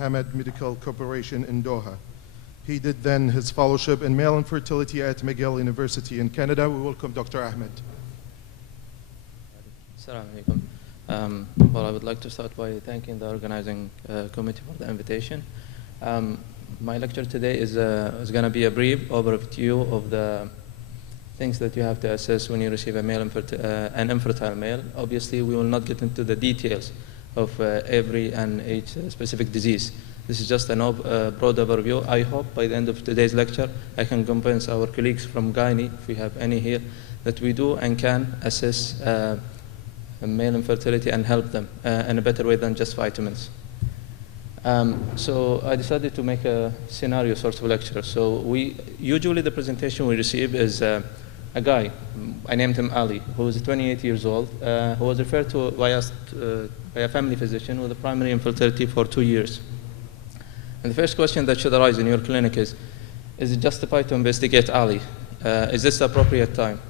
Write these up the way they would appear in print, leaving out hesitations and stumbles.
Hamad Medical Corporation in Doha. He did then his fellowship in male infertility at McGill University in Canada. We welcome Dr. Ahmed. Assalamu alaikum. Well, I would like to start by thanking the organizing committee for the invitation. My lecture today is going to be a brief overview of the things that you have to assess when you receive an infertile male. Obviously, we will not get into the details of every and each specific disease. This is just a broad overview. I hope by the end of today's lecture, I can convince our colleagues from Gynae, if we have any here, that we do and can assess male infertility and help them in a better way than just vitamins. So I decided to make a scenario sort of lecture. So usually the presentation we receive is a guy, I named him Ali, who is 28 years old, who was referred to by a family physician with a primary infertility for 2 years. And the first question that should arise in your clinic is it justified to investigate Ali? Is this the appropriate time?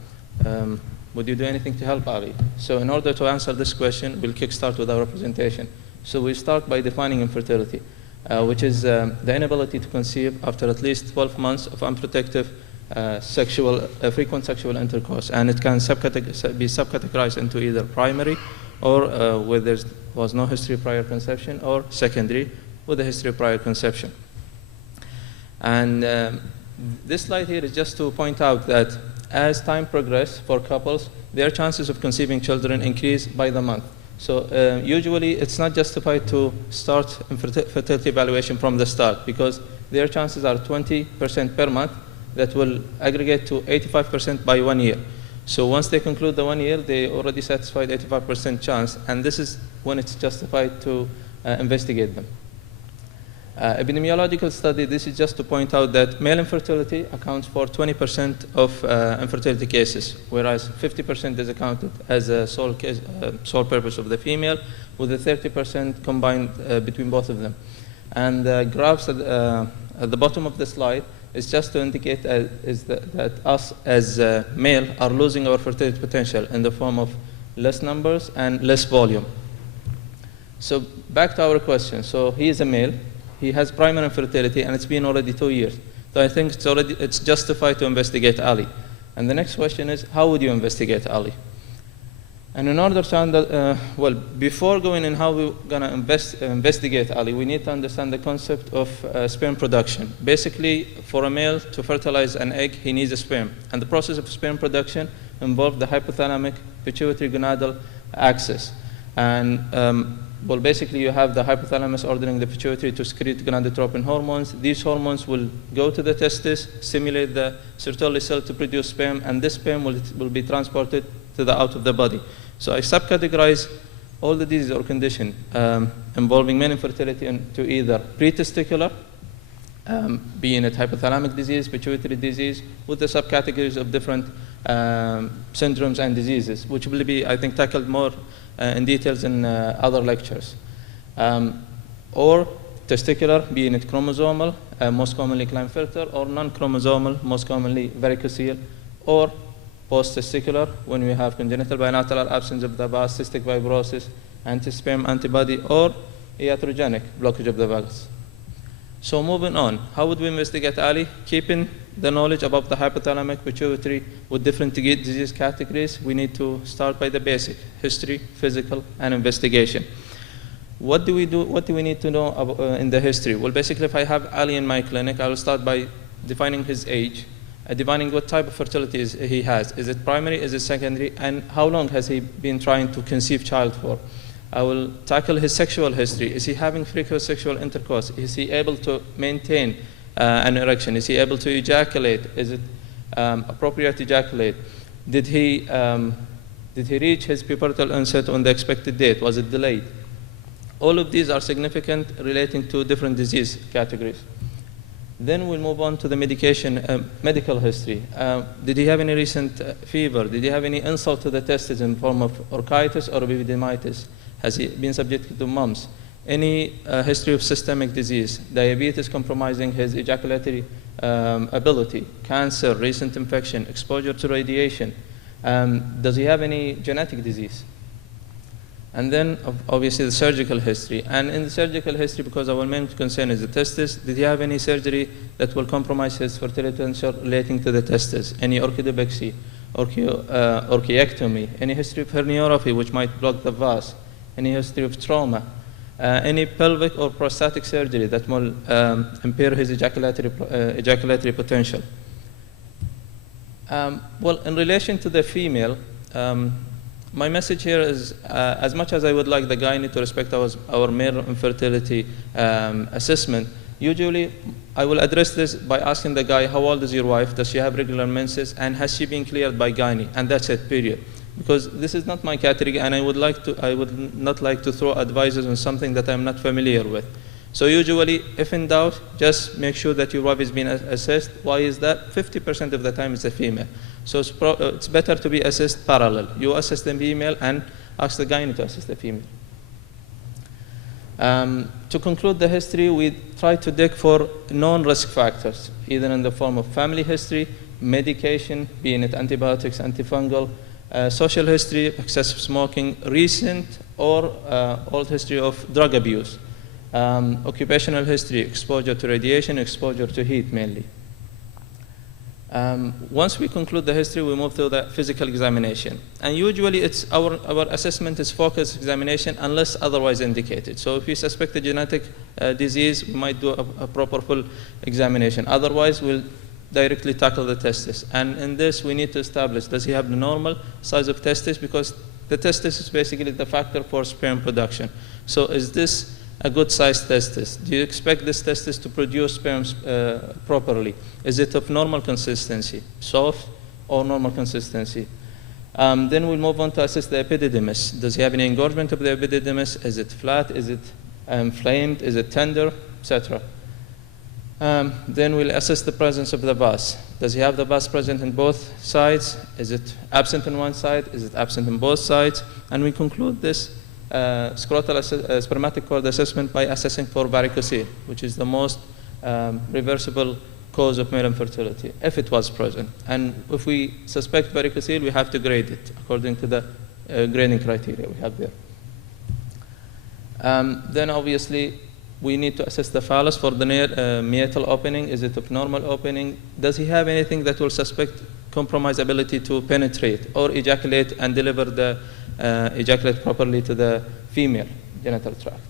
Would you do anything to help Ali? So in order to answer this question, we'll kickstart with our presentation. So we start by defining infertility, which is the inability to conceive after at least 12 months of unprotected frequent sexual intercourse. And it can be subcategorized into either primary, or where there was no history of prior conception, or secondary, with a history of prior conception. And this slide here is just to point out that as time progresses for couples, their chances of conceiving children increase by the month. So usually it's not justified to start fertility evaluation from the start, because their chances are 20% per month that will aggregate to 85% by 1 year. So once they conclude the 1 year, they already satisfied 85% chance, and this is when it's justified to investigate them. Epidemiological study, this is just to point out that male infertility accounts for 20% of infertility cases, whereas 50% is accounted as a sole purpose of the female, with a 30% combined between both of them. And the graphs at the bottom of the slide is just to indicate that us as male are losing our fertility potential in the form of less numbers and less volume. So back to our question. So he is a male. He has primary infertility, and it's been already 2 years. So I think it's justified to investigate Ali. And the next question is, how would you investigate Ali? And in order to before going in how we're going to investigate Ali, we need to understand the concept of sperm production. Basically, for a male to fertilize an egg, he needs a sperm. And the process of sperm production involves the hypothalamic pituitary gonadal axis. And basically you have the hypothalamus ordering the pituitary to secrete gonadotropin hormones. These hormones will go to the testis, stimulate the Sertoli cell to produce sperm, and this sperm will be transported to the out of the body. So I subcategorize all the diseases or condition involving male infertility into either pretesticular, being it hypothalamic disease, pituitary disease, with the subcategories of different syndromes and diseases, which will be, I think, tackled more in details in other lectures. Or testicular, being it chromosomal, most commonly Klinefelter, or non-chromosomal, most commonly varicocele, or post-testicular, when we have congenital bilateral absence of the vas, cystic fibrosis, anti-sperm antibody, or iatrogenic blockage of the vas. So moving on, how would we investigate Ali? Keeping the knowledge about the hypothalamic pituitary with different disease categories, we need to start by the basic: history, physical, and investigation. What do we do? What do we need to know about, in the history? Well, basically, if I have Ali in my clinic, I will start by defining his age, defining what type of fertility he has. Is it primary? Is it secondary? And how long has he been trying to conceive child for? I will tackle his sexual history. Is he having frequent sexual intercourse? Is he able to maintain an erection? Is he able to ejaculate? Is it appropriate to ejaculate? Did he reach his pubertal onset on the expected date? Was it delayed? All of these are significant relating to different disease categories. Then we'll move on to the medical history. Did he have any recent fever? Did he have any insult to the testes in form of orchitis or epididymitis? Has he been subjected to mumps? Any history of systemic disease, diabetes compromising his ejaculatory ability, cancer, recent infection, exposure to radiation? Does he have any genetic disease? And then obviously the surgical history. And in the surgical history, because our main concern is the testes, did he have any surgery that will compromise his fertility potential relating to the testes? Any orchidopexy, orchiectomy, any history of herniorrhaphy which might block the vas, any history of trauma, any pelvic or prostatic surgery that will impair his ejaculatory potential. Well, in relation to the female, my message here is, as much as I would like the gynae to respect our male infertility assessment, usually I will address this by asking the guy, how old is your wife? Does she have regular menses? And has she been cleared by gynae? And that's it, period. Because this is not my category, and I would not like to throw advices on something that I'm not familiar with. So usually, if in doubt, just make sure that your wife is being assessed. Why is that? 50% of the time it's a female. So it's better to be assessed parallel. You assess the female and ask the gynae to assess the female. To conclude the history, we try to dig for known risk factors, either in the form of family history, medication, being it antibiotics, antifungal, social history, excessive smoking, recent or old history of drug abuse, occupational history, exposure to radiation, exposure to heat mainly. Once we conclude the history, we move to the physical examination. And usually it's our assessment is focused examination unless otherwise indicated. So if we suspect a genetic disease, we might do a proper full examination. Otherwise, we'll directly tackle the testis. And in this, we need to establish, does he have the normal size of testis? Because the testis is basically the factor for sperm production. So is this a good sized testis? Do you expect this testis to produce sperms properly? Is it of normal consistency, soft or normal consistency? Then we'll move on to assess the epididymis. Does he have any engorgement of the epididymis? Is it flat? Is it inflamed? Is it tender? Etc. Then we'll assess the presence of the vas. Does he have the vas present in both sides? Is it absent on one side? Is it absent on both sides? And we conclude this scrotal spermatic cord assessment by assessing for varicocele, which is the most reversible cause of male infertility, if it was present. And if we suspect varicocele, we have to grade it according to the grading criteria we have there. Then obviously, we need to assess the phallus for the meatal opening. Is it of normal opening? Does he have anything that will suspect compromised ability to penetrate or ejaculate and deliver the ejaculate properly to the female genital tract?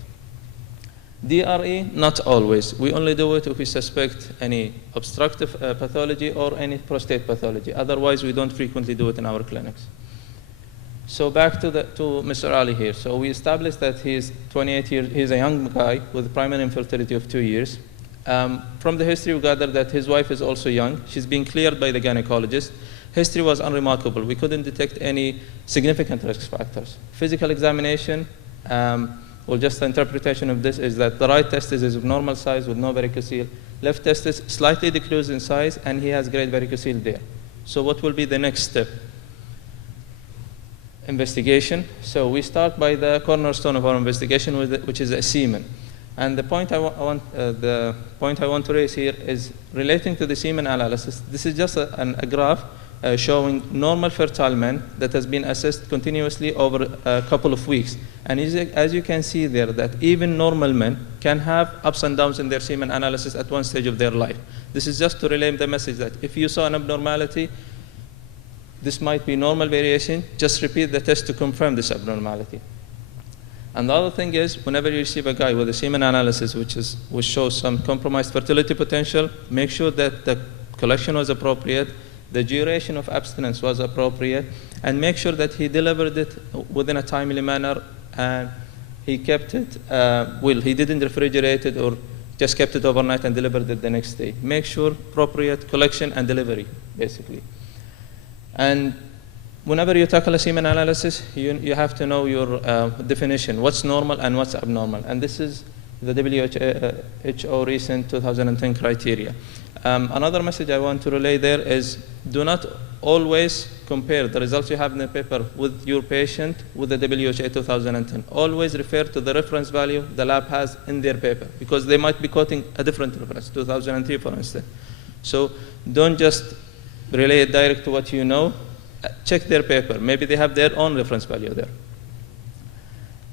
DRE, not always. We only do it if we suspect any obstructive pathology or any prostate pathology. Otherwise, we don't frequently do it in our clinics. So back to Mr. Ali here. So we established that he's 28 years, he's a young guy with primary infertility of 2 years. From the history, we gathered that his wife is also young. She's been cleared by the gynecologist. History was unremarkable. We couldn't detect any significant risk factors. Physical examination, or just the interpretation of this is that the right testis is of normal size with no varicocele. Left testis slightly decreased in size, and he has great varicocele there. So what will be the next step? Investigation. So we start by the cornerstone of our investigation, which is a semen. And the point I want to raise here is relating to the semen analysis. This is just a graph showing normal fertile men that has been assessed continuously over a couple of weeks. And as you can see there, that even normal men can have ups and downs in their semen analysis at one stage of their life. This is just to relay the message that if you saw an abnormality, this might be normal variation. Just repeat the test to confirm this abnormality. And the other thing is, whenever you receive a guy with a semen analysis which shows some compromised fertility potential, make sure that the collection was appropriate, the duration of abstinence was appropriate, and make sure that he delivered it within a timely manner, and he kept it, he didn't refrigerate it or just kept it overnight and delivered it the next day. Make sure appropriate collection and delivery, basically. And whenever you tackle a semen analysis, you have to know your definition, what's normal and what's abnormal. And this is the WHO recent 2010 criteria. Another message I want to relay there is do not always compare the results you have in the paper with your patient with the WHO 2010. Always refer to the reference value the lab has in their paper, because they might be quoting a different reference, 2003 for instance. So don't just relay it direct to what you know. Check their paper. Maybe they have their own reference value there.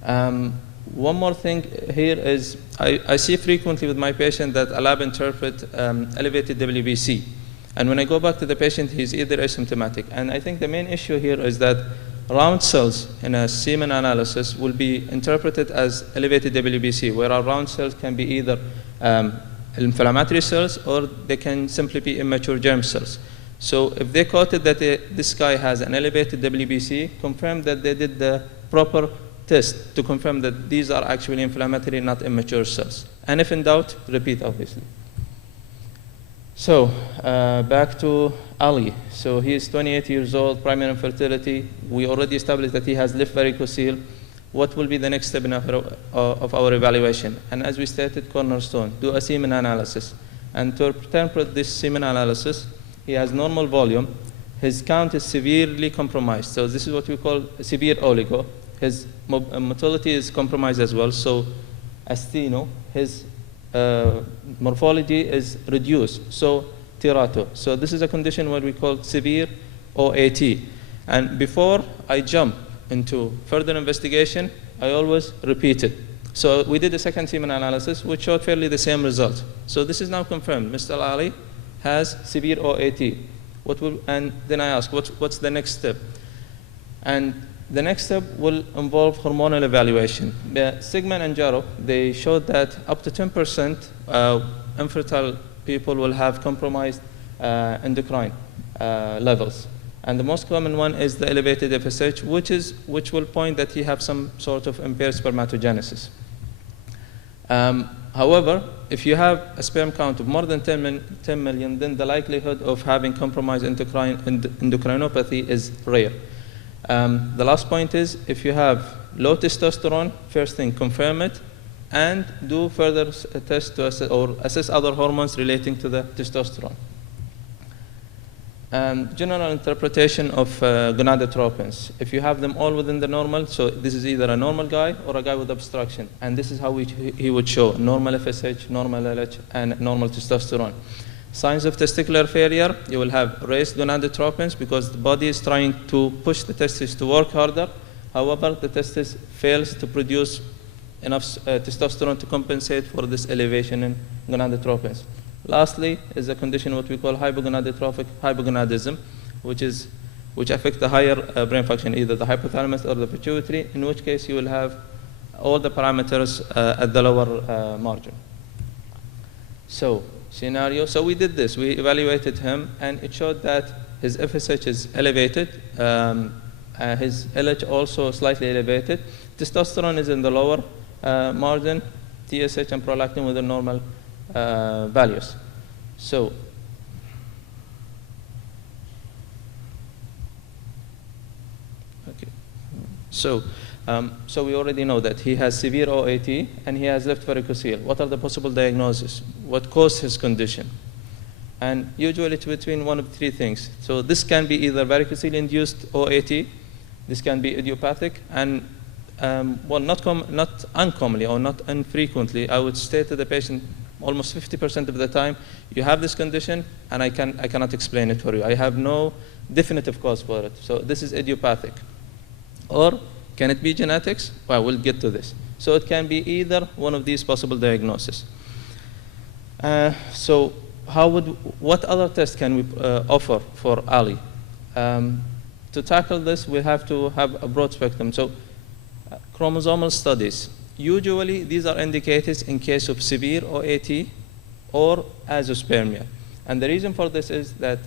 One more thing here is I see frequently with my patient that a lab interpret elevated WBC. And when I go back to the patient, he's either asymptomatic. And I think the main issue here is that round cells in a semen analysis will be interpreted as elevated WBC, where our round cells can be either inflammatory cells or they can simply be immature germ cells. So if they quoted that this guy has an elevated WBC, confirm that they did the proper test to confirm that these are actually inflammatory, not immature cells. And if in doubt, repeat, obviously. So back to Ali. So he is 28 years old, primary infertility. We already established that he has left varicocele. What will be the next step of our evaluation? And as we stated, cornerstone, do a semen analysis. And to interpret this semen analysis, he has normal volume. His count is severely compromised. So this is what we call severe oligo. His motility is compromised as well. So asteno, his morphology is reduced. So tirato. So this is a condition what we call severe OAT. And before I jump into further investigation, I always repeat it. So we did a second semen analysis, which showed fairly the same result. So this is now confirmed. Mr. Ali has severe OAT. And then I ask, what's the next step? And the next step will involve hormonal evaluation. Sigmund and Jarrow, they showed that up to 10% infertile people will have compromised endocrine levels. And the most common one is the elevated FSH, which will point that he have some sort of impaired spermatogenesis. However, if you have a sperm count of more than 10 million, then the likelihood of having compromised endocrinopathy is rare. The last point is, if you have low testosterone, first thing, confirm it, and do further tests to assess other hormones relating to the testosterone. General interpretation of gonadotropins. If you have them all within the normal, so this is either a normal guy or a guy with obstruction, and this is how he would show normal FSH, normal LH, and normal testosterone. Signs of testicular failure, you will have raised gonadotropins because the body is trying to push the testes to work harder. However, the testis fails to produce enough testosterone to compensate for this elevation in gonadotropins. Lastly is a condition what we call hypogonadotrophic hypogonadism, which affects the higher brain function, either the hypothalamus or the pituitary, in which case you will have all the parameters at the lower margin. So scenario, so we did this, we evaluated him, and it showed that his FSH is elevated, his LH also slightly elevated, testosterone is in the lower margin, TSH and prolactin with the normal values. So okay, so we already know that he has severe OAT and he has left varicocele. What are the possible diagnoses? What caused his condition? And usually it's between one of three things. So this can be either varicocele-induced OAT, this can be idiopathic, and well, not uncommonly or not infrequently, I would say to the patient, almost 50% of the time, you have this condition and I cannot explain it for you. I have no definitive cause for it. So this is idiopathic. Or can it be genetics? Well, we'll get to this. So it can be either one of these possible diagnoses. So what other tests can we offer for Ali? To tackle this, we have to have a broad spectrum. So chromosomal studies. Usually, these are indicated in case of severe OAT or azoospermia. And the reason for this is that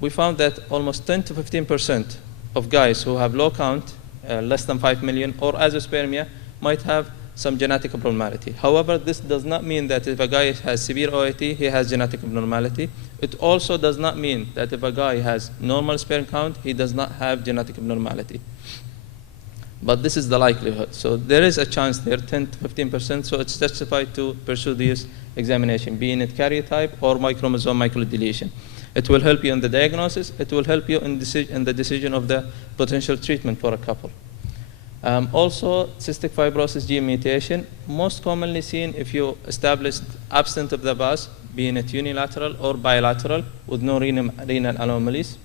we found that almost 10 to 15% of guys who have low count, less than 5 million, or azoospermia might have some genetic abnormality. However, this does not mean that if a guy has severe OAT, he has genetic abnormality. It also does not mean that if a guy has normal sperm count, he does not have genetic abnormality. But this is the likelihood. So there is a chance there, 10 to 15%, so it's justified to pursue this examination, be it karyotype or chromosome microdeletion. It will help you in the diagnosis. It will help you in the decision of the potential treatment for a couple. Also, cystic fibrosis gene mutation, most commonly seen if you establish absent of the VAS, being it unilateral or bilateral with no renal anomalies,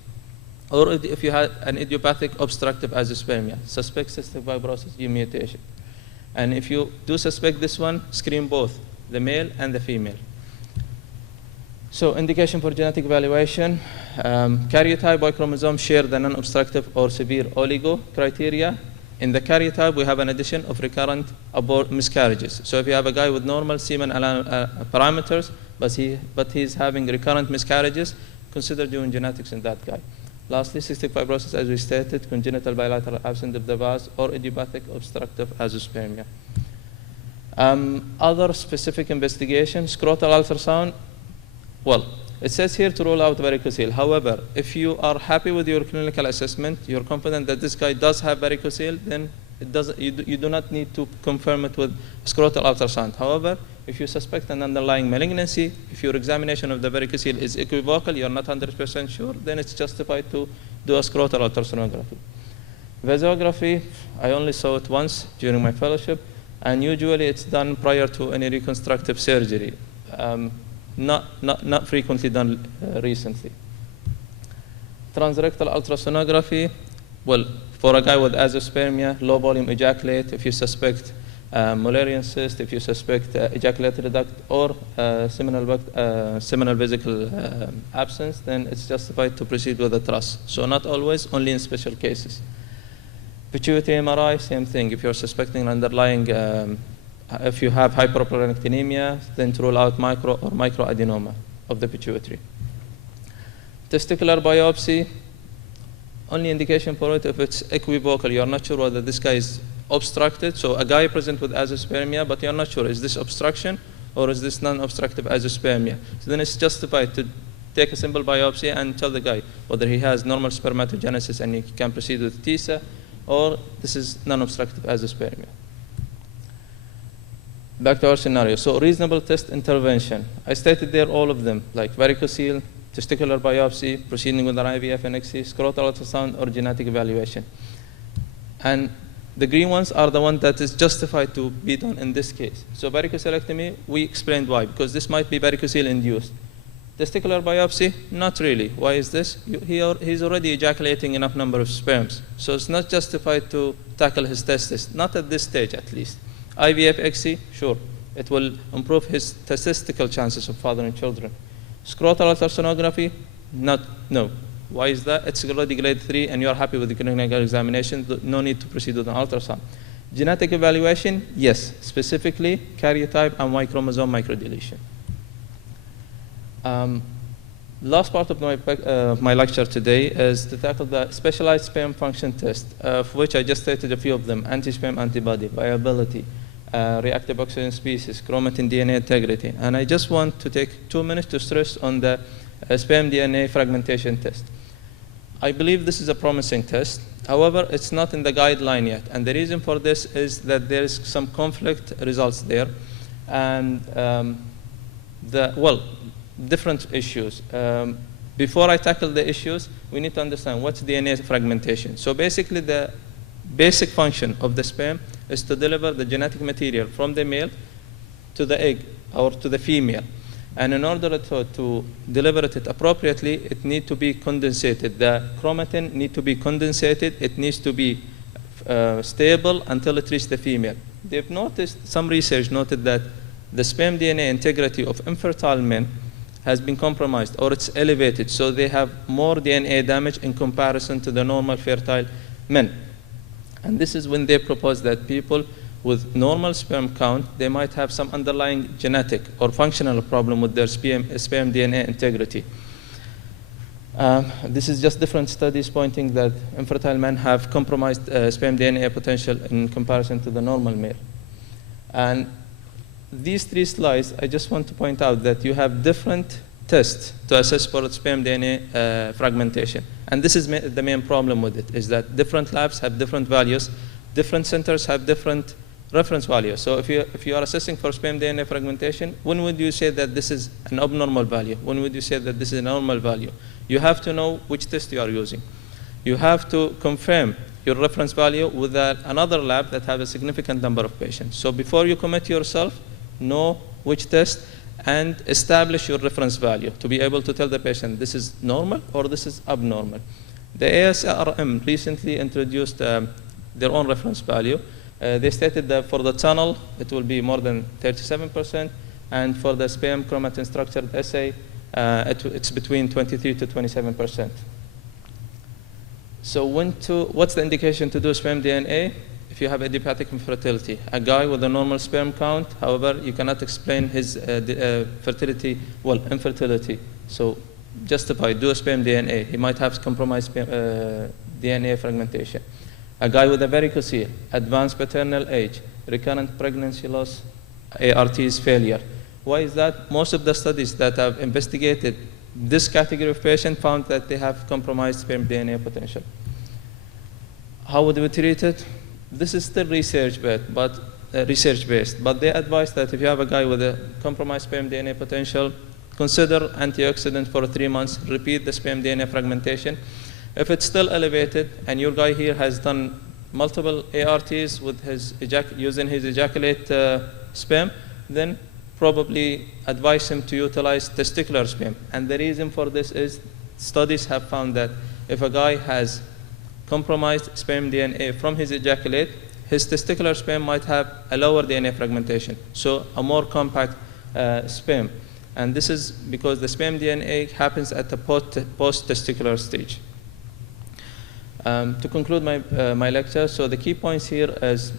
or if you had an idiopathic obstructive azoospermia, suspect cystic fibrosis gene mutation. And if you do suspect this one, screen both, the male and the female. So indication for genetic evaluation, karyotype by chromosome share the non-obstructive or severe oligo criteria. In the karyotype, we have an addition of recurrent miscarriages. So if you have a guy with normal semen parameters, but he's having recurrent miscarriages, consider doing genetics in that guy. Lastly, cystic fibrosis, as we stated, congenital bilateral absence of the vas, or idiopathic obstructive azoospermia. Other specific investigations, scrotal ultrasound. Well, it says here to rule out varicocele. However, if you are happy with your clinical assessment, you're confident that this guy does have varicocele, then you do not need to confirm it with scrotal ultrasound. However, if you suspect an underlying malignancy, if your examination of the varicocele is equivocal, you're not 100% sure, then it's justified to do a scrotal ultrasonography. Vasography, I only saw it once during my fellowship, and usually it's done prior to any reconstructive surgery. Not frequently done recently. Transrectal ultrasonography, well, for a guy with azoospermia, low volume ejaculate, if you suspect Mullerian cyst, if you suspect ejaculatory duct or seminal vesicle absence, then it's justified to proceed with a truss. So not always, only in special cases. Pituitary MRI, same thing. If you're suspecting an underlying, if you have hyperprolactinemia, then to rule out micro or microadenoma of the pituitary. Testicular biopsy, only indication for it if it's equivocal. You're not sure whether this guy is obstructed. So a guy present with azoospermia, but you're not sure, is this obstruction or is this non-obstructive azoospermia? So then it's justified to take a simple biopsy and tell the guy whether he has normal spermatogenesis and he can proceed with TISA, or this is non-obstructive azoospermia. Back to our scenario. So reasonable test intervention. I stated there all of them, like varicocele, testicular biopsy, proceeding with an IVF and XC, scrotal ultrasound, or genetic evaluation. And the green ones are the ones that is justified to be done in this case. So varicocelectomy, we explained why, because this might be varicocele induced. Testicular biopsy, not really. Why is this? He's already ejaculating enough number of sperms. So it's not justified to tackle his testis, not at this stage at least. IVF XC, sure. It will improve his statistical chances of fathering children. Scrotal ultrasonography, no. Why is that? It's already grade 3 and you're happy with the clinical examination, no need to proceed with an ultrasound. Genetic evaluation, yes, specifically karyotype and Y chromosome microdeletion. Last part of my lecture today is to tackle the specialized sperm function test, of which I just stated a few of them: anti-sperm antibody, viability, reactive oxygen species, chromatin DNA integrity. And I just want to take 2 minutes to stress on the sperm DNA fragmentation test. I believe this is a promising test. However, it's not in the guideline yet. And the reason for this is that there is some conflict results there. And different issues. Before I tackle the issues, we need to understand what's DNA fragmentation. So basically, the basic function of the sperm is to deliver the genetic material from the male to the egg or to the female. And in order to deliver it appropriately, it needs to be condensated. The chromatin needs to be condensated. It needs to be stable until it reaches the female. They've noticed, some research noted that the sperm DNA integrity of infertile men has been compromised, or it's elevated, so they have more DNA damage in comparison to the normal fertile men. And this is when they propose that people with normal sperm count, they might have some underlying genetic or functional problem with their sperm DNA integrity. This is just different studies pointing that infertile men have compromised sperm DNA potential in comparison to the normal male. And these 3 slides, I just want to point out that you have different tests to assess for sperm DNA fragmentation. And this is the main problem with it, is that different labs have different values, different centers have different reference values. So if you are assessing for sperm DNA fragmentation, when would you say that this is an abnormal value? When would you say that this is a normal value? You have to know which test you are using. You have to confirm your reference value with another lab that has a significant number of patients. So before you commit yourself, know which test and establish your reference value to be able to tell the patient this is normal or this is abnormal. The ASRM recently introduced their own reference value, They stated that for the tunnel, it will be more than 37%, and for the sperm chromatin structured assay, it's between 23 to 27%. So what's the indication to do sperm DNA? If you have idiopathic infertility, a guy with a normal sperm count, however, you cannot explain his infertility. So justify, do a sperm DNA. He might have compromised DNA fragmentation. A guy with a varicocele, advanced paternal age, recurrent pregnancy loss, ARTs failure. Why is that? Most of the studies that have investigated this category of patient found that they have compromised sperm DNA potential. How would we treat it? This is still research-based, but they advise that if you have a guy with a compromised sperm DNA potential, consider antioxidant for 3 months, repeat the sperm DNA fragmentation. If it's still elevated, and your guy here has done multiple ARTs with using his ejaculate sperm, then probably advise him to utilize testicular sperm. And the reason for this is studies have found that if a guy has compromised sperm DNA from his ejaculate, his testicular sperm might have a lower DNA fragmentation, so a more compact sperm. And this is because the sperm DNA happens at the post-testicular stage. To conclude my lecture, so the key points here is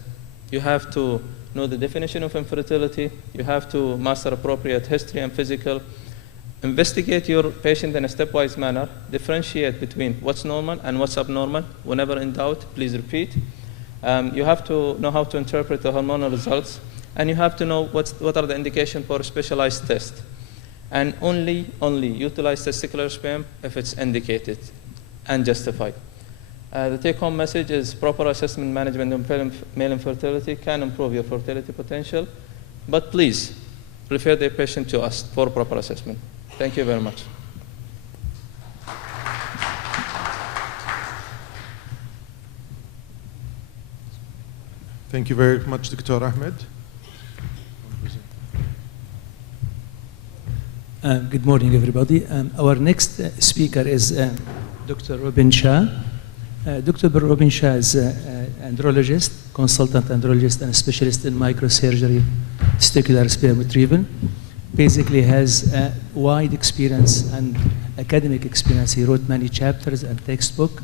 you have to know the definition of infertility, you have to master appropriate history and physical, investigate your patient in a stepwise manner, differentiate between what's normal and what's abnormal. Whenever in doubt, please repeat. You have to know how to interpret the hormonal results, and you have to know what are the indications for a specialized test. And only utilize testicular sperm if it's indicated and justified. The take-home message is proper assessment management of male infertility can improve your fertility potential, but please refer the patient to us for proper assessment. Thank you very much. Thank you very much, Dr. Ahmed. Good morning, everybody. Our next speaker is Dr. Rupin Shah. Dr. Rupin Shah is an andrologist, consultant andrologist, and a specialist in microsurgery, testicular sperm retrieval. Basically has a wide experience and academic experience. He wrote many chapters and textbook.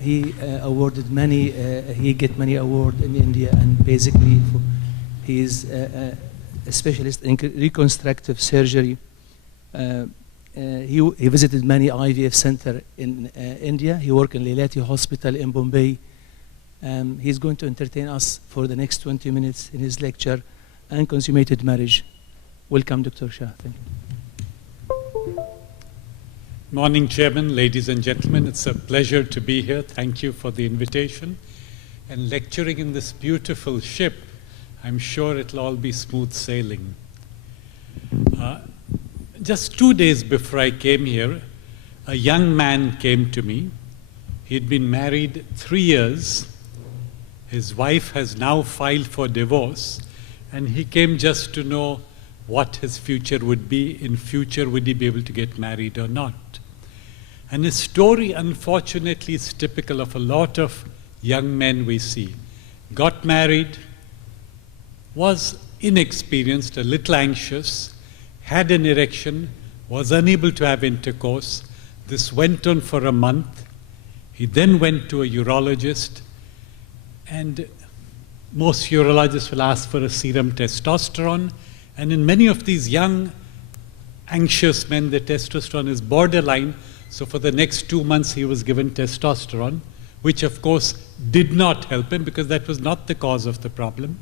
He awarded many, he get many awards in India, and basically he is a specialist in reconstructive surgery. He visited many IVF centers in India. He worked in Lilati Hospital in Bombay. He's going to entertain us for the next 20 minutes in his lecture, Unconsummated Marriage. Welcome, Dr. Shah. Thank you. Morning, Chairman, ladies and gentlemen. It's a pleasure to be here. Thank you for the invitation. And lecturing in this beautiful ship, I'm sure it'll all be smooth sailing. Just 2 days before I came here, a young man came to me. He'd been married 3 years. His wife has now filed for divorce, and he came just to know what his future would be. In future, would he be able to get married or not? And his story, unfortunately, is typical of a lot of young men we see. Got married, was inexperienced, a little anxious, had an erection, was unable to have intercourse. This went on for a month. He then went to a urologist, and most urologists will ask for a serum testosterone. And in many of these young, anxious men, the testosterone is borderline. So for the next 2 months, he was given testosterone, which of course did not help him because that was not the cause of the problem.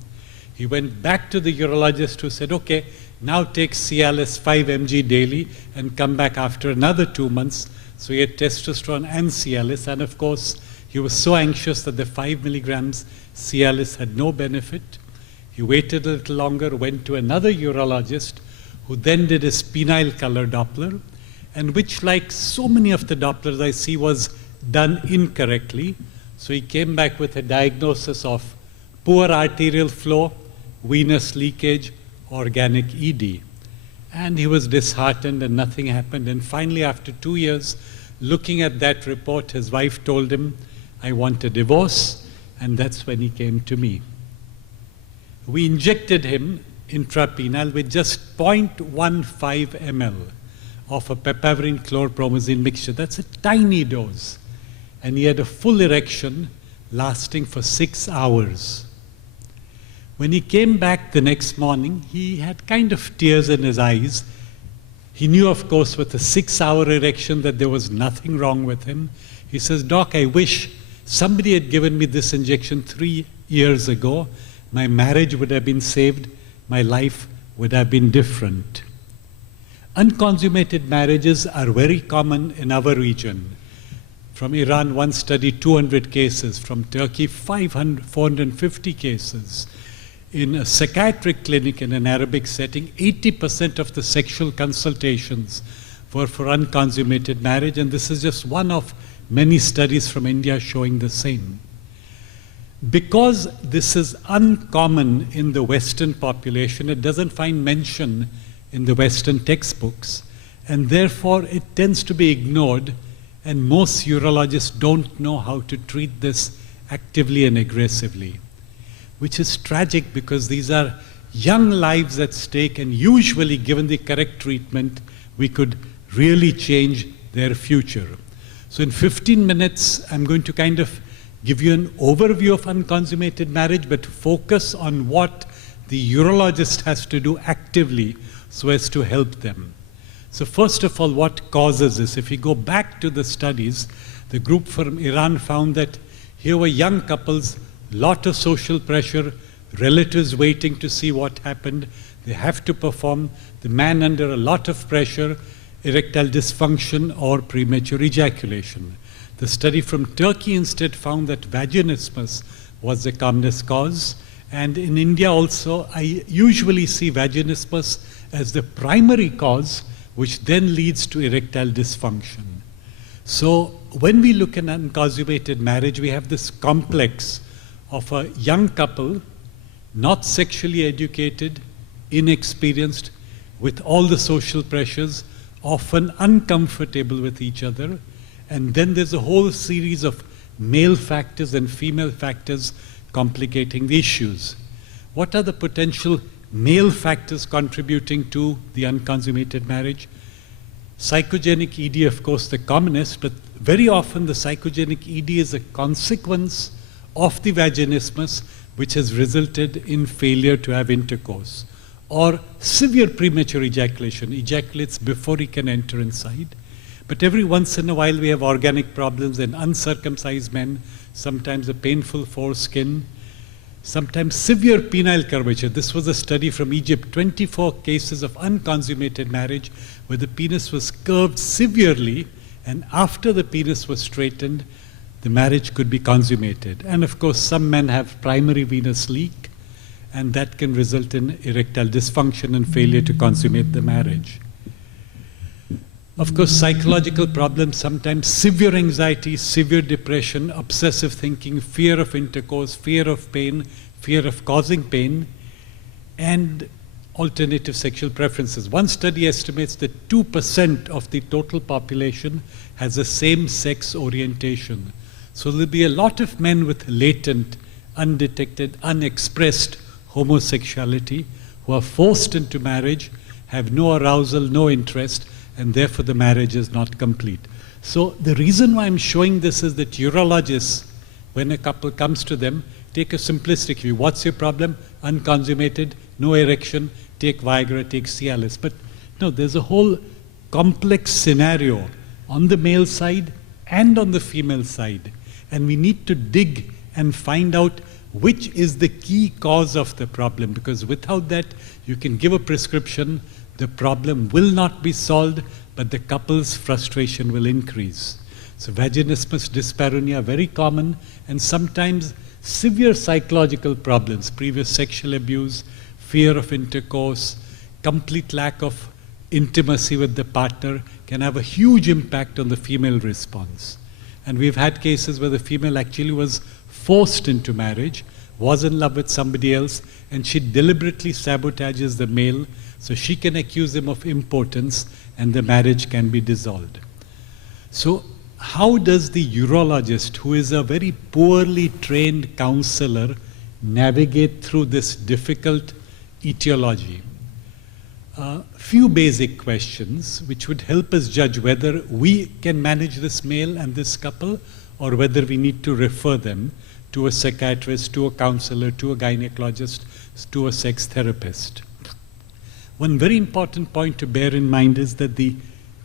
He went back to the urologist who said, okay, now take Cialis 5 mg daily and come back after another 2 months. So he had testosterone and Cialis, and of course, he was so anxious that the 5 milligrams Cialis had no benefit. He waited a little longer, went to another urologist who then did a penile color Doppler, and which, like so many of the Dopplers I see, was done incorrectly. So he came back with a diagnosis of poor arterial flow, venous leakage, organic ED. And he was disheartened and nothing happened. And finally, after 2 years, looking at that report, his wife told him, I want a divorce. and that's when he came to me. We injected him intrapenal with just 0.15 ml of a papaverine chlorpromazine mixture. That's a tiny dose. And he had a full erection lasting for 6 hours. When he came back the next morning, he had kind of tears in his eyes. He knew, of course, with a 6-hour erection that there was nothing wrong with him. He says, "Doc, I wish somebody had given me this injection 3 years ago. My marriage would have been saved. My life would have been different." Unconsummated marriages are very common in our region. From Iran, one studied 200 cases. From Turkey, 450 cases. In a psychiatric clinic in an Arabic setting, 80% of the sexual consultations were for unconsummated marriage, and this is just one of many studies from India showing the same. Because this is uncommon in the Western population, it doesn't find mention in the Western textbooks, and therefore it tends to be ignored, and most urologists don't know how to treat this actively and aggressively, which is tragic because these are young lives at stake, and usually, given the correct treatment, we could really change their future. So in 15 minutes, I'm going to kind of give you an overview of unconsummated marriage, but focus on what the urologist has to do actively so as to help them. So first of all, what causes this? If we go back to the studies, the group from Iran found that here were young couples, lot of social pressure, relatives waiting to see what happened. They have to perform, the man under a lot of pressure, erectile dysfunction or premature ejaculation. The study from Turkey instead found that vaginismus was the commonest cause. And in India also, I usually see vaginismus as the primary cause, which then leads to erectile dysfunction. So when we look at unconsummated marriage, we have this complex of a young couple, not sexually educated, inexperienced, with all the social pressures, often uncomfortable with each other. And then there's a whole series of male factors and female factors complicating the issues. What are the potential male factors contributing to the unconsummated marriage? Psychogenic ED, of course, the commonest, but very often the psychogenic ED is a consequence of the vaginismus, which has resulted in failure to have intercourse. Or severe premature ejaculation, ejaculates before he can enter inside. But every once in a while we have organic problems in uncircumcised men, sometimes a painful foreskin, sometimes severe penile curvature. This was a study from Egypt, 24 cases of unconsummated marriage where the penis was curved severely, and after the penis was straightened, the marriage could be consummated. And of course, some men have primary venous leak, and that can result in erectile dysfunction and failure to consummate the marriage. Of course, psychological problems, sometimes severe anxiety, severe depression, obsessive thinking, fear of intercourse, fear of pain, fear of causing pain, and alternative sexual preferences. One study estimates that 2% of the total population has a same-sex orientation. So there'll be a lot of men with latent, undetected, unexpressed homosexuality who are forced into marriage, have no arousal, no interest, and therefore the marriage is not complete. So the reason why I'm showing this is that urologists, when a couple comes to them, take a simplistic view. What's your problem? Unconsummated, no erection, take Viagra, take Cialis. But no, there's a whole complex scenario on the male side and on the female side. And we need to dig and find out which is the key cause of the problem, because without that, you can give a prescription, the problem will not be solved, but the couple's frustration will increase. So vaginismus, dyspareunia are very common, and sometimes severe psychological problems, previous sexual abuse, fear of intercourse, complete lack of intimacy with the partner can have a huge impact on the female response. And we've had cases where the female actually was forced into marriage, was in love with somebody else, and she deliberately sabotages the male so she can accuse him of impotence, and the marriage can be dissolved. So how does the urologist, who is a very poorly trained counselor, navigate through this difficult etiology? Few basic questions which would help us judge whether we can manage this male and this couple, or whether we need to refer them to a psychiatrist, to a counselor, to a gynecologist, to a sex therapist. One very important point to bear in mind is that the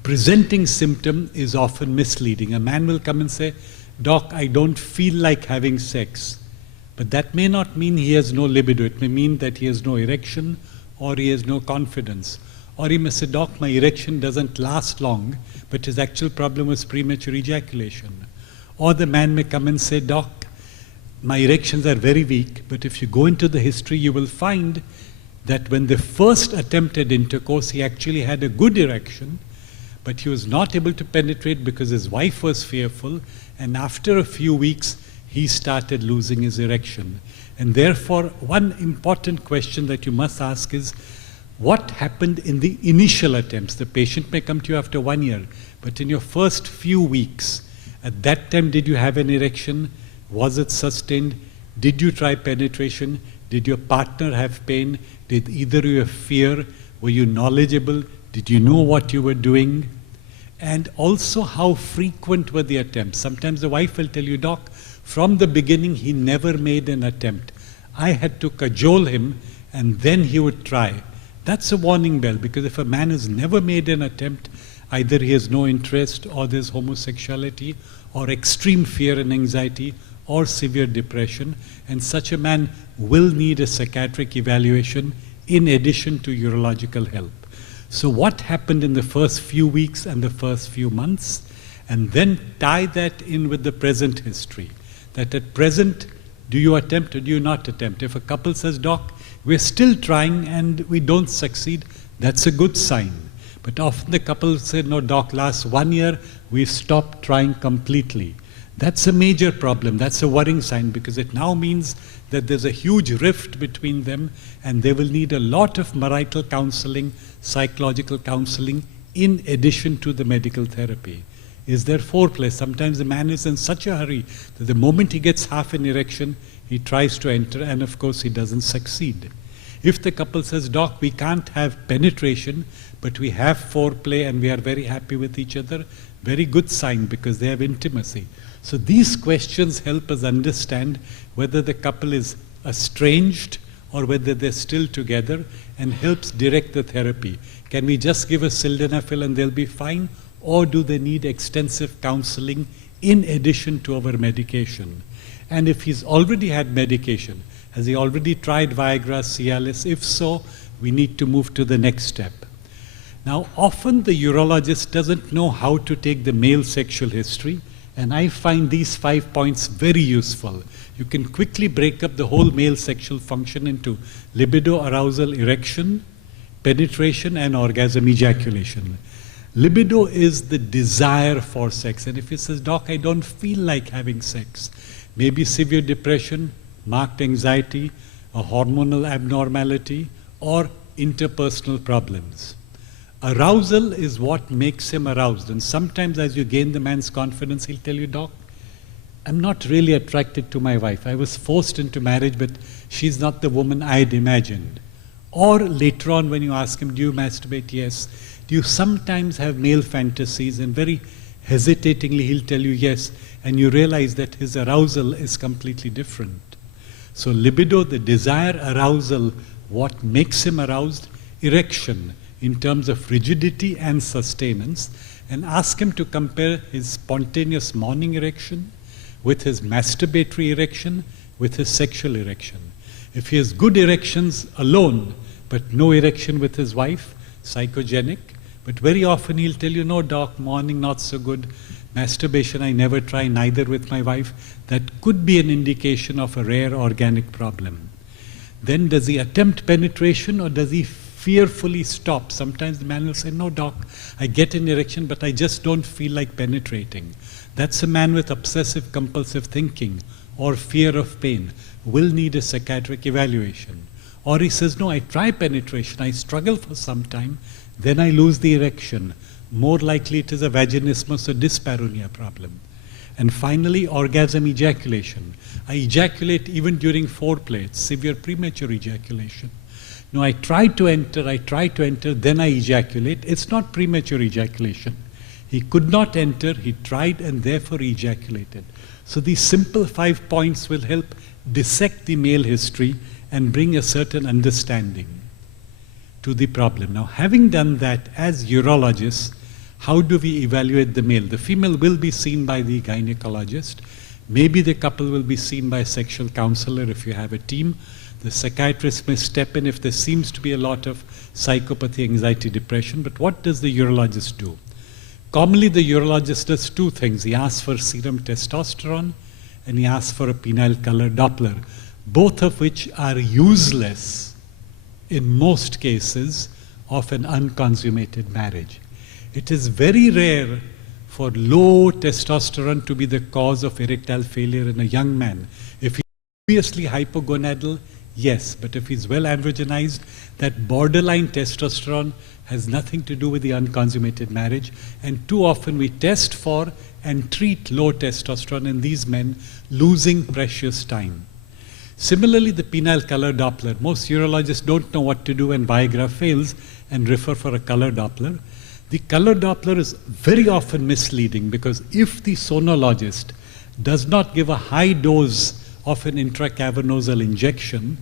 presenting symptom is often misleading. A man will come and say, "Doc, I don't feel like having sex." But that may not mean he has no libido. It may mean that he has no erection, or he has no confidence. Or he may say, "Doc, my erection doesn't last long, but his actual problem was premature ejaculation." Or the man may come and say, "Doc, my erections are very weak, but if you go into the history, you will find that when the first attempt at intercourse, he actually had a good erection, but he was not able to penetrate because his wife was fearful, and after a few weeks, he started losing his erection." And therefore, one important question that you must ask is, what happened in the initial attempts? The patient may come to you after 1 year, but in your first few weeks, at that time, did you have an erection? Was it sustained? Did you try penetration? Did your partner have pain? Did either of you have fear? Were you knowledgeable? Did you know what you were doing? And also, how frequent were the attempts? Sometimes the wife will tell you, "Doc, from the beginning, he never made an attempt. I had to cajole him, and then he would try." That's a warning bell, because if a man has never made an attempt, either he has no interest, or there's homosexuality, or extreme fear and anxiety, or severe depression, and such a man will need a psychiatric evaluation in addition to urological help. So what happened in the first few weeks and the first few months? And then tie that in with the present history. That at present, do you attempt or do you not attempt? If a couple says, "Doc, we're still trying and we don't succeed," that's a good sign. But often the couple say, "No, Doc, last 1 year, we've stopped trying completely." That's a major problem. That's a worrying sign, because it now means that there's a huge rift between them, and they will need a lot of marital counseling, psychological counseling, in addition to the medical therapy. Is there foreplay? Sometimes the man is in such a hurry that the moment he gets half an erection, he tries to enter, and of course he doesn't succeed. If the couple says, "Doc, we can't have penetration, but we have foreplay and we are very happy with each other," very good sign, because they have intimacy. So these questions help us understand whether the couple is estranged or whether they're still together, and helps direct the therapy. Can we just give a sildenafil and they'll be fine? Or do they need extensive counseling in addition to our medication? And if he's already had medication, has he already tried Viagra, Cialis? If so, we need to move to the next step. Now, often the urologist doesn't know how to take the male sexual history, and I find these 5 points very useful. You can quickly break up the whole male sexual function into libido, arousal, erection, penetration, and orgasm, ejaculation. Libido is the desire for sex. And if he says, "Doc, I don't feel like having sex," maybe severe depression, marked anxiety, a hormonal abnormality, or interpersonal problems. Arousal is what makes him aroused. And sometimes as you gain the man's confidence, he'll tell you, "Doc, I'm not really attracted to my wife. I was forced into marriage, but she's not the woman I'd imagined." Or later on when you ask him, "Do you masturbate?" "Yes." "Do you sometimes have male fantasies?" And very hesitatingly he'll tell you yes, and you realize that his arousal is completely different. So libido, the desire, arousal, what makes him aroused, erection in terms of rigidity and sustenance, and ask him to compare his spontaneous morning erection with his masturbatory erection with his sexual erection. If he has good erections alone, but no erection with his wife, psychogenic. But very often he'll tell you, "No, Doc, morning not so good. Masturbation I never try, neither with my wife." That could be an indication of a rare organic problem. Then does he attempt penetration, or does he fearfully stop? Sometimes the man will say, "No, Doc, I get an erection, but I just don't feel like penetrating." That's a man with obsessive compulsive thinking or fear of pain, will need a psychiatric evaluation. Or he says, "No, I try penetration, I struggle for some time, then I lose the erection." more likely it is a vaginismus or dyspareunia problem. And finally, orgasm ejaculation. I ejaculate even during foreplay. It's severe premature ejaculation. No, I try to enter, then I ejaculate. It's not premature ejaculation. He could not enter, he tried and therefore ejaculated. So these simple 5 points will help dissect the male history and bring a certain understanding to the problem. Now, having done that, as urologists, how do we evaluate the male? The female will be seen by the gynecologist. Maybe the couple will be seen by a sexual counselor if you have a team. The psychiatrist may step in if there seems to be a lot of psychopathy, anxiety, depression. But what does the urologist do? Commonly, the urologist does two things. He asks for serum testosterone and he asks for a penile color Doppler, both of which are useless in most cases of an unconsummated marriage. It is very rare for low testosterone to be the cause of erectile failure in a young man. If he's obviously hypogonadal, yes, but if he's well androgenized, that borderline testosterone has nothing to do with the unconsummated marriage, and too often we test for and treat low testosterone in these men, losing precious time. Similarly, the penile color Doppler. Most urologists don't know what to do when Viagra fails and refer for a color Doppler. The color Doppler is very often misleading because if the sonologist does not give a high dose of an intracavernosal injection,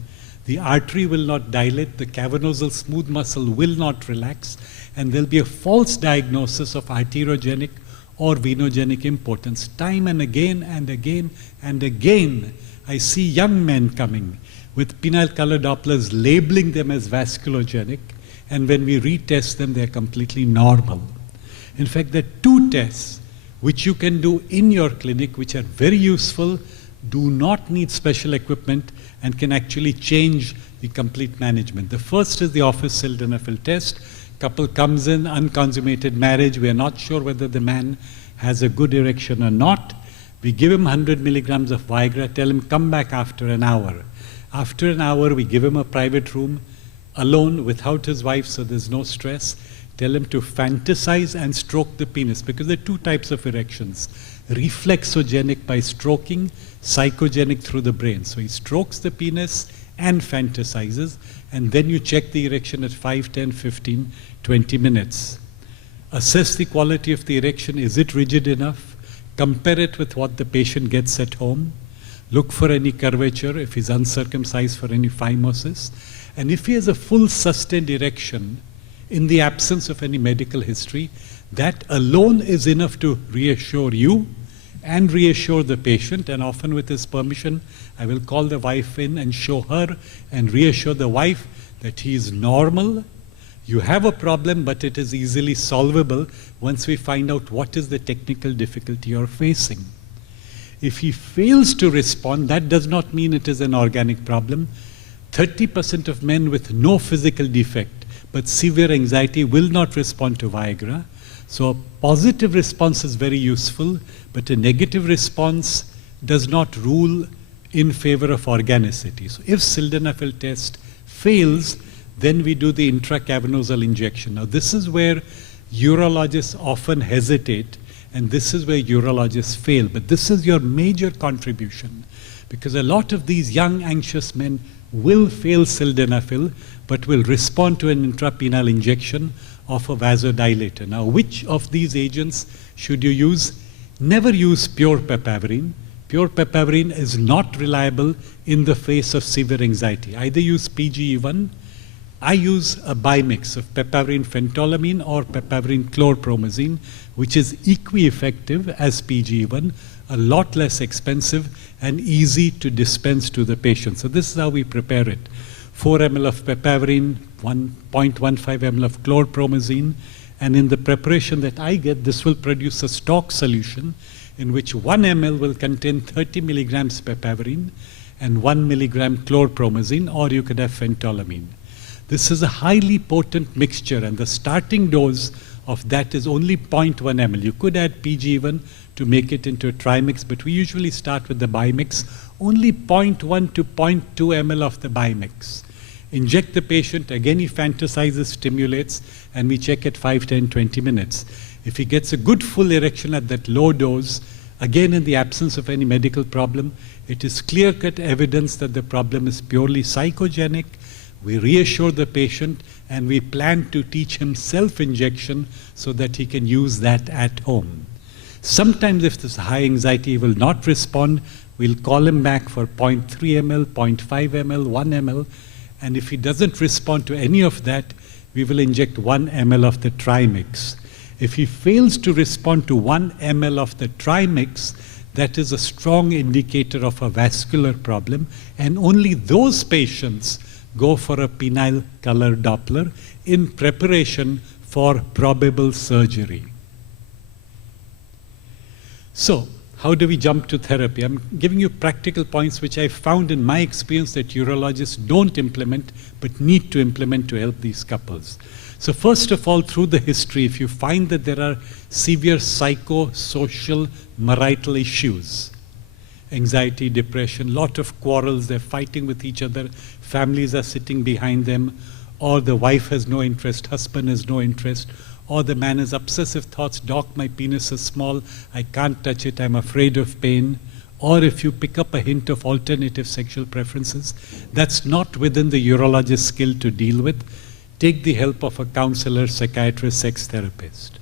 the artery will not dilate, the cavernosal smooth muscle will not relax, and there'll be a false diagnosis of arteriogenic or venogenic impotence. Time and again and again and again, I see young men coming with penile color Dopplers labeling them as vasculogenic, and when we retest them, they're completely normal. In fact, there are two tests which you can do in your clinic which are very useful, do not need special equipment, and can actually change the complete management. The first is the office sildenafil test. Couple comes in, unconsummated marriage, we are not sure whether the man has a good erection or not. We give him 100 milligrams of Viagra, tell him come back after an hour. After an hour, we give him a private room, alone, without his wife, so there's no stress. Tell him to fantasize and stroke the penis, because there are two types of erections. Reflexogenic by stroking, psychogenic through the brain. So he strokes the penis and fantasizes, and then you check the erection at 5, 10, 15, 20 minutes. Assess the quality of the erection. Is it rigid enough? Compare it with what the patient gets at home. Look for any curvature, if he's uncircumcised, for any phimosis. And if he has a full sustained erection in the absence of any medical history, that alone is enough to reassure you and reassure the patient. And often with his permission, I will call the wife in and show her and reassure the wife that he is normal. You have a problem, but it is easily solvable once we find out what is the technical difficulty you're facing. If he fails to respond, that does not mean it is an organic problem. 30% of men with no physical defect but severe anxiety will not respond to Viagra. So a positive response is very useful, but a negative response does not rule in favor of organicity. So if sildenafil test fails, then we do the intracavernosal injection. Now this is where urologists often hesitate, and this is where urologists fail. But this is your major contribution, because a lot of these young anxious men will fail sildenafil, but will respond to an intrapenile injection of a vasodilator. Now, which of these agents should you use? Never use pure papaverine. Pure papaverine is not reliable in the face of severe anxiety. Either use PGE1. I use a bimix of papaverine phentolamine or papaverine chlorpromazine, which is equi-effective as PGE1, a lot less expensive and easy to dispense to the patient. So this is how we prepare it. 4 ml of papaverine, 1.15 ml of chlorpromazine, and in the preparation that I get, this will produce a stock solution in which 1 ml will contain 30 milligrams papaverine and 1 milligram chlorpromazine, or you could have phentolamine. This is a highly potent mixture, and the starting dose of that is only 0.1 ml. You could add PG1 to make it into a trimix, but we usually start with the bimix, only 0.1 to 0.2 ml of the bimix. inject the patient, again he fantasizes, stimulates, and we check at 5, 10, 20 minutes. If he gets a good full erection at that low dose, again in the absence of any medical problem, it is clear-cut evidence that the problem is purely psychogenic. We reassure the patient and we plan to teach him self-injection so that he can use that at home. Sometimes if there's high anxiety, he will not respond. We'll call him back for 0.3 ml, 0.5 ml, 1 ml, and if he doesn't respond to any of that, we will inject 1 ml of the trimix. If he fails to respond to 1 ml of the trimix, that is a strong indicator of a vascular problem, and only those patients go for a penile color Doppler in preparation for probable surgery. So, how do we jump to therapy? I'm giving you practical points which I found in my experience that urologists don't implement but need to implement to help these couples. So first of all, through the history, if you find that there are severe psychosocial marital issues, anxiety, depression, lot of quarrels, they're fighting with each other, families are sitting behind them, or the wife has no interest, husband has no interest, or the man has obsessive thoughts, doc, my penis is small, I can't touch it, I'm afraid of pain. Or if you pick up a hint of alternative sexual preferences, that's not within the urologist's skill to deal with. Take the help of a counselor, psychiatrist, sex therapist.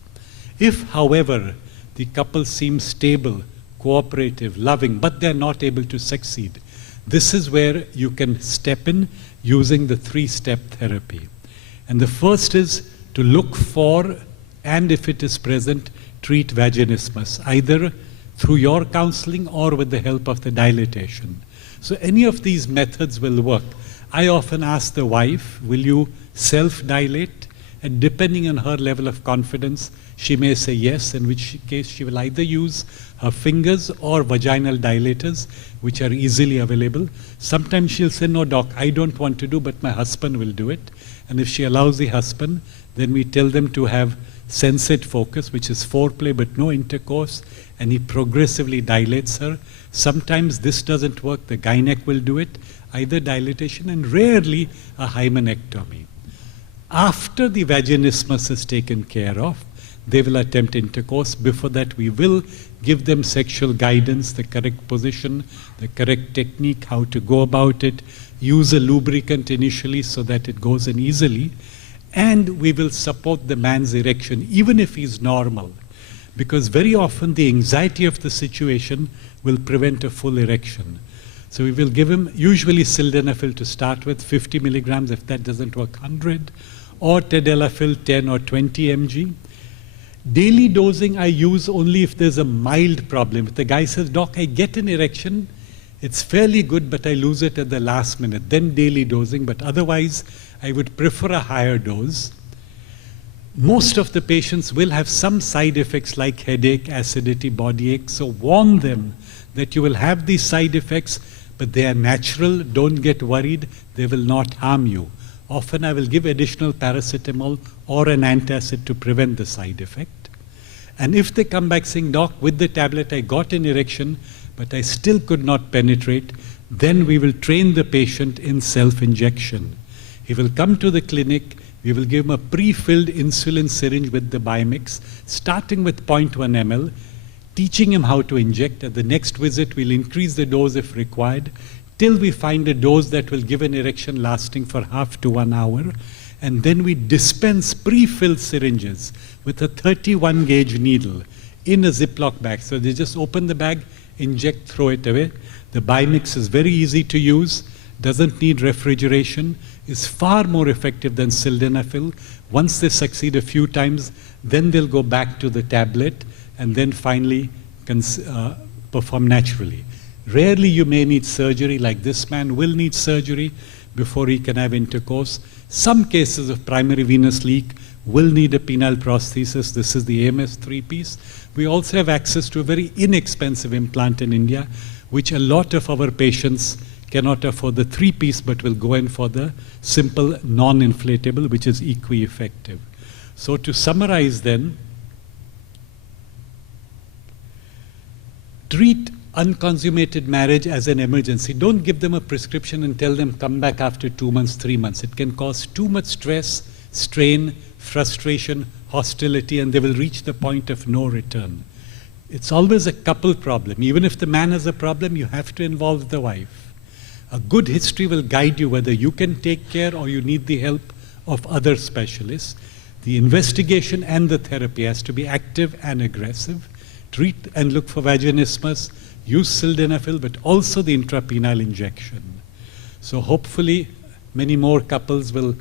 If, however, the couple seems stable, cooperative, loving, but they're not able to succeed, this is where you can step in using the 3-step therapy. And the first is to look for, and if it is present, treat vaginismus, either through your counseling or with the help of the dilatation. So any of these methods will work. I often ask the wife, will you self-dilate? And depending on her level of confidence, she may say yes, in which case she will either use her fingers or vaginal dilators, which are easily available. Sometimes she'll say, no doc, I don't want to do, but my husband will do it. And if she allows the husband, then we tell them to have sensate focus, which is foreplay but no intercourse, and he progressively dilates her. Sometimes this doesn't work, the gynec will do it, either dilatation and rarely a hymenectomy. After the vaginismus is taken care of, they will attempt intercourse. Before that, we will give them sexual guidance, the correct position, the correct technique, how to go about it, use a lubricant initially so that it goes in easily, and we will support the man's erection, even if he's normal, because very often the anxiety of the situation will prevent a full erection. So we will give him usually sildenafil to start with, 50 milligrams, if that doesn't work, 100, or tadalafil 10 or 20 mg. Daily dosing I use only if there's a mild problem. If the guy says, doc, I get an erection, it's fairly good, but I lose it at the last minute, then daily dosing, but otherwise I would prefer a higher dose. Most of the patients will have some side effects like headache, acidity, body ache, so warn them that you will have these side effects, but they are natural, don't get worried, they will not harm you. Often I will give additional paracetamol or an antacid to prevent the side effect. And if they come back saying, doc, with the tablet I got an erection, but I still could not penetrate, then we will train the patient in self-injection. He will come to the clinic, we will give him a pre-filled insulin syringe with the Bimix, starting with 0.1 ml, teaching him how to inject. At the next visit, we'll increase the dose if required, till we find a dose that will give an erection lasting for half to 1 hour. And then we dispense pre-filled syringes with a 31 gauge needle in a Ziploc bag. So they just open the bag, inject, throw it away. The Bimix is very easy to use, doesn't need refrigeration, is far more effective than sildenafil. Once they succeed a few times, then they'll go back to the tablet and then finally perform naturally. Rarely you may need surgery, like this man will need surgery before he can have intercourse. Some cases of primary venous leak will need a penile prosthesis. This is the AMS 3-piece. We also have access to a very inexpensive implant in India, which a lot of our patients cannot afford the 3-piece, but will go in for the simple non-inflatable, which is equally effective. So to summarize then, treat unconsummated marriage as an emergency. Don't give them a prescription and tell them come back after 2 months, 3 months. It can cause too much stress, strain, frustration, hostility, and they will reach the point of no return. It's always a couple problem. Even if the man has a problem, you have to involve the wife. A good history will guide you whether you can take care or you need the help of other specialists. The investigation and the therapy has to be active and aggressive. Treat and look for vaginismus, use sildenafil, but also the intrapenile injection. So hopefully many more couples will